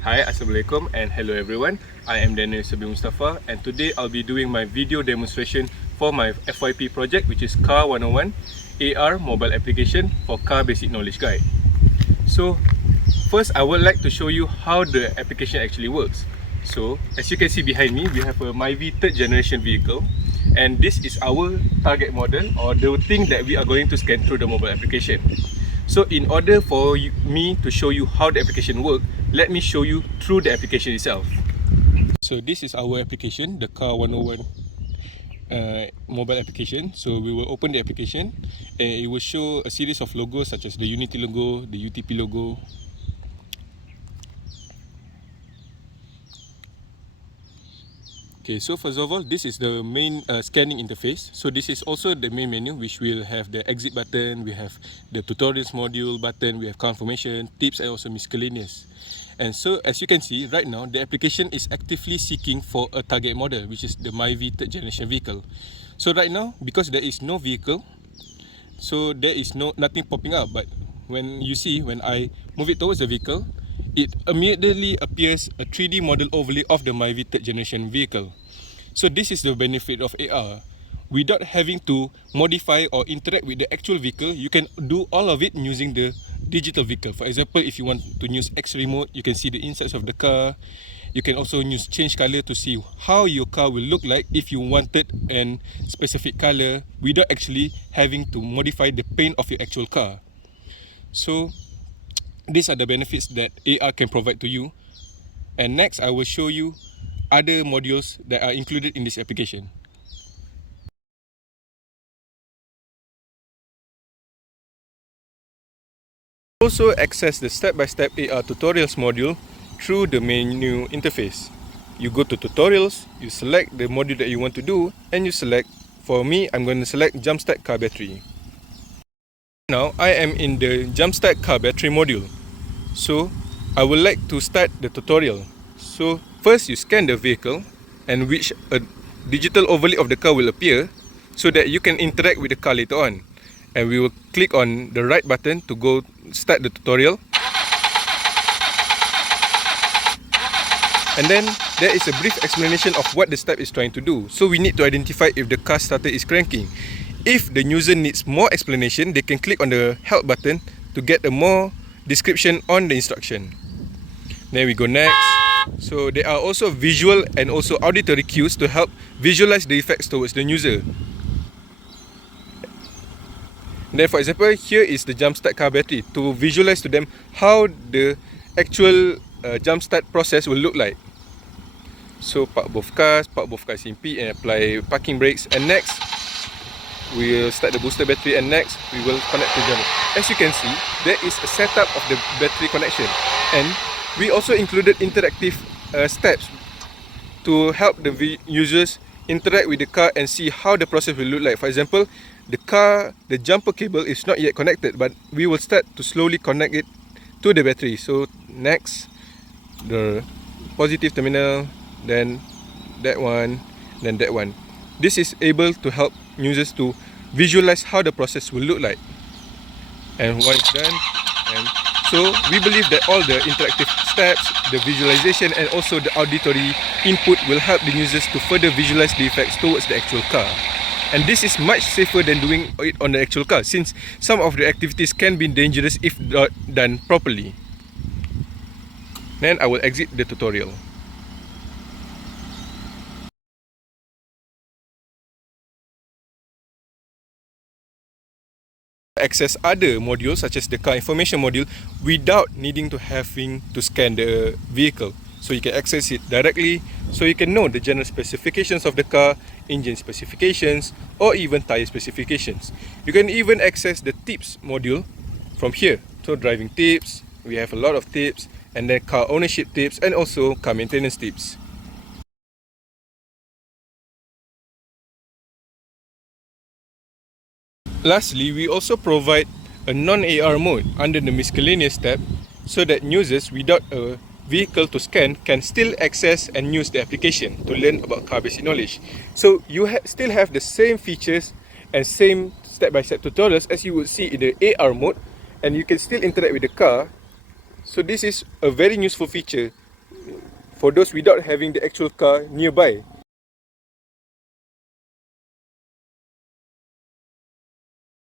Hi, Assalamualaikum and hello everyone. I am Daniel Sabi Mustafa and today I'll be doing my video demonstration for my FYP project, which is C.A.R 101 A.R mobile application for car basic knowledge guide. So first I would like to show you how the application actually works. So as you can see behind me, we have a Myvi third generation vehicle, and this is our target model, or the thing that we are going to scan through the mobile application. So in order for me to show you how the application works, let me show you through the application itself. So this is our application, the C.A.R 101 mobile application. So we will open the application and it will show a series of logos such as the Unity logo, the UTP logo. Okay, so first of all, this is the main scanning interface. So this is also the main menu, which will have the exit button, we have the tutorials module button, we have confirmation, tips and also miscellaneous. And so as you can see right now, the application is actively seeking for a target model, which is the Myvi third generation vehicle. So right now, because there is no vehicle, so there is nothing popping up, but when you see, when I move it towards the vehicle, it immediately appears a 3D model overlay of the Myvi third generation vehicle. So this is the benefit of AR. Without having to modify or interact with the actual vehicle, you can do all of it using the digital vehicle. For example, if you want to use X remote, you can see the insides of the car. You can also use change color to see how your car will look like if you wanted a specific color without actually having to modify the paint of your actual car. So these are the benefits that AR can provide to you. And next, I will show you other modules that are included in this application. Also access the step-by-step AR tutorials module through the menu interface. You go to tutorials, you select the module that you want to do, and you select, for me, I'm going to select jumpstart car battery. Now I am in the jumpstart car battery module. So I would like to start the tutorial. So first you scan the vehicle, and which a digital overlay of the car will appear so that you can interact with the car later on. And we will click on the right button to go start the tutorial. And then there is a brief explanation of what the step is trying to do. So we need to identify if the car starter is cranking. If the user needs more explanation, they can click on the help button to get a more description on the instruction. Then we go next. So there are also visual and also auditory cues to help visualize the effects towards the user. Then for example, here is the jumpstart car battery to visualize to them how the actual jumpstart process will look like. So park both cars in P and apply parking brakes, and next we will start the booster battery, and next we will connect to them. As you can see, there is a setup of the battery connection, and we also included interactive steps to help the users interact with the car and see how the process will look like. For example, the jumper cable is not yet connected, but we will start to slowly connect it to the battery. So next, the positive terminal, then that one, then that one. This is able to help users to visualize how the process will look like. And when it's done, and so we believe that all the interactive steps, the visualization and also the auditory input will help the users to further visualize the effects towards the actual car. And this is much safer than doing it on the actual car, since some of the activities can be dangerous if not done properly. Then I will exit the tutorial. Access other modules such as the car information module without needing to having to scan the vehicle. So you can access it directly, so you can know the general specifications of the car, engine specifications, or even tire specifications. You can even access the tips module from here. So driving tips, we have a lot of tips, and then car ownership tips, and also car maintenance tips. Lastly, we also provide a non-AR mode under the miscellaneous tab so that users without a vehicle to scan can still access and use the application to learn about car basic knowledge. So you still have the same features and same step-by-step tutorials as you would see in the AR mode, and you can still interact with the car. So this is a very useful feature for those without having the actual car nearby,